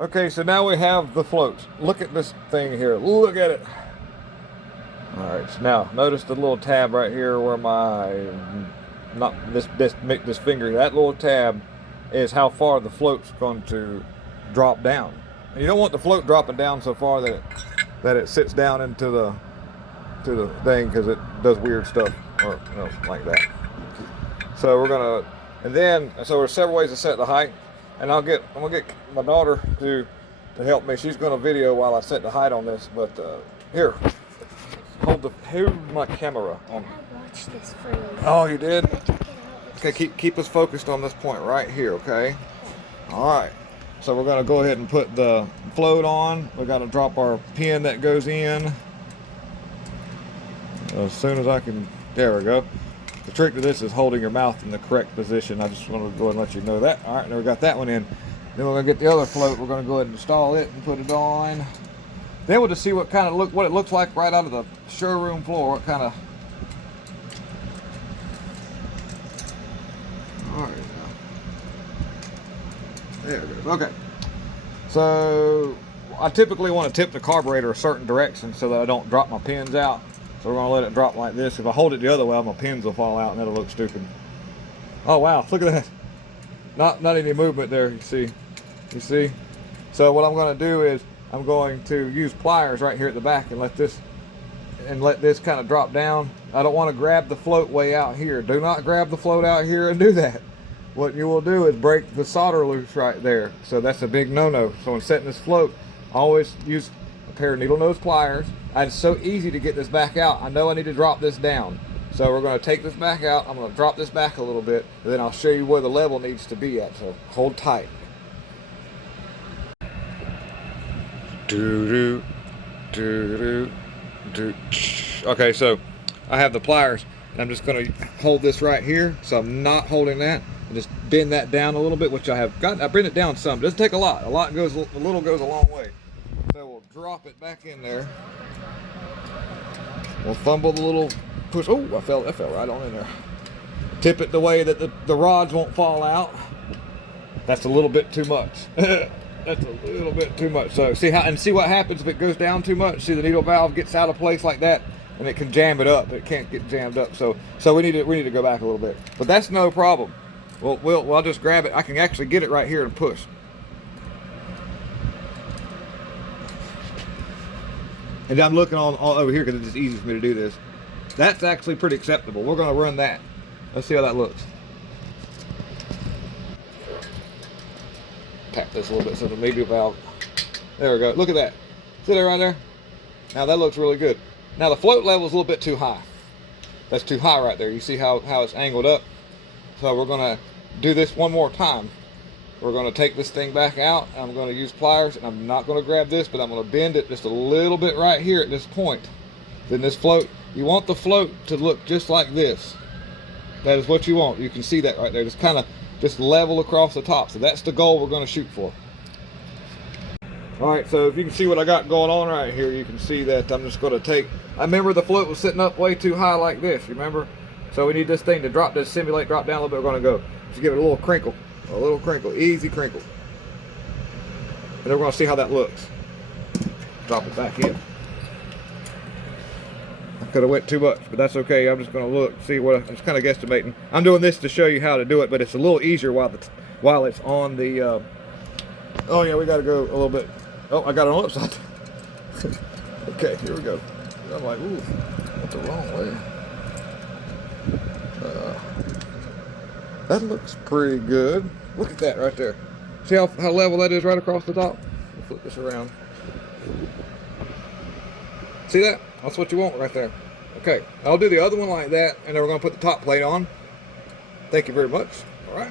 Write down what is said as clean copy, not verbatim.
Okay, so now we have the floats. Look at this thing here. Look at it. All right, so now notice the little tab right here where my, not this finger, that little tab is how far the float's going to drop down. And you don't want the float dropping down so far that it sits down into the thing, because it does weird stuff, or like that. So we're gonna, and then, so there's several ways to set the height, and I'm gonna get my daughter to help me. She's gonna video while I set the height on this. But here, hold my camera on. I watched this for you. Oh, you did? Okay, keep us focused on this point right here, okay? All right. So we're gonna go ahead and put the float on. We gotta drop our pin that goes in. As soon as I can, there we go. The trick to this is holding your mouth in the correct position. I just want to go ahead and let you know that. All right, now we got that one in. Then we're gonna get the other float. We're gonna go ahead and install it and put it on. Then we'll just see what it looks like right out of the showroom floor. What kind of. All right. There it goes. Okay. So I typically want to tip the carburetor a certain direction so that I don't drop my pins out. So we're gonna let it drop like this. If I hold it the other way, my pins will fall out and that'll look stupid. Oh wow, look at that. Not any movement there, you see? So what I'm gonna do is I'm going to use pliers right here at the back and let this kind of drop down. I don't want to grab the float way out here. Do not grab the float out here and do that. What you will do is break the solder loose right there. So that's a big no-no. So when setting this float, always use a pair of needle nose pliers. And it's so easy to get this back out. I know I need to drop this down. So we're going to take this back out. I'm going to drop this back a little bit, and then I'll show you where the level needs to be at. So hold tight. Okay, so I have the pliers, and I'm just going to hold this right here. So I'm not holding that. I just bend that down a little bit, which I have got. I bend it down some. It doesn't take a lot. A little goes a long way. So we'll drop it back in there. We'll fumble the little push. Oh, that fell right on in there. Tip it the way that the rods won't fall out. That's a little bit too much. That's a little bit too much. So see what happens if it goes down too much. See, the needle valve gets out of place like that, and it can jam it up. It can't get jammed up. So we need to go back a little bit. But that's no problem. I'll just grab it. I can actually get it right here and push. And I'm looking all over here because it's just easy for me to do this. That's actually pretty acceptable. We're going to run that. Let's see how that looks. Tap this a little bit so the needle valve. There we go. Look at that. See that right there? Now that looks really good. Now the float level is a little bit too high. That's too high right there. You see how it's angled up? So we're going to do this one more time. We're going to take this thing back out. I'm going to use pliers, and I'm not going to grab this, but I'm going to bend it just a little bit right here at this point. Then this float, you want the float to look just like this. That is what you want. You can see that right there. Just kind of just level across the top. So that's the goal we're going to shoot for. All right, so if you can see what I got going on right here, you can see that I'm just going to take, I remember the float was sitting up way too high like this, you remember? So we need this thing to simulate drop down a little bit. We're going to go, just give it a little crinkle. A little crinkle, easy crinkle. And then we're going to see how that looks. Drop it back in. I could have went too much, but that's okay. I'm just going to look, see what I'm just kind of guesstimating. I'm doing this to show you how to do it, but it's a little easier while it's on the. Oh yeah, we got to go a little bit. Oh, I got it on upside. Okay, here we go. I'm like, ooh, that's the wrong way. That looks pretty good. Look at that right there. See how level that is right across the top? We'll flip this around. See that? That's what you want right there. Okay, I'll do the other one like that, and then we're going to put the top plate on. Thank you very much. All right.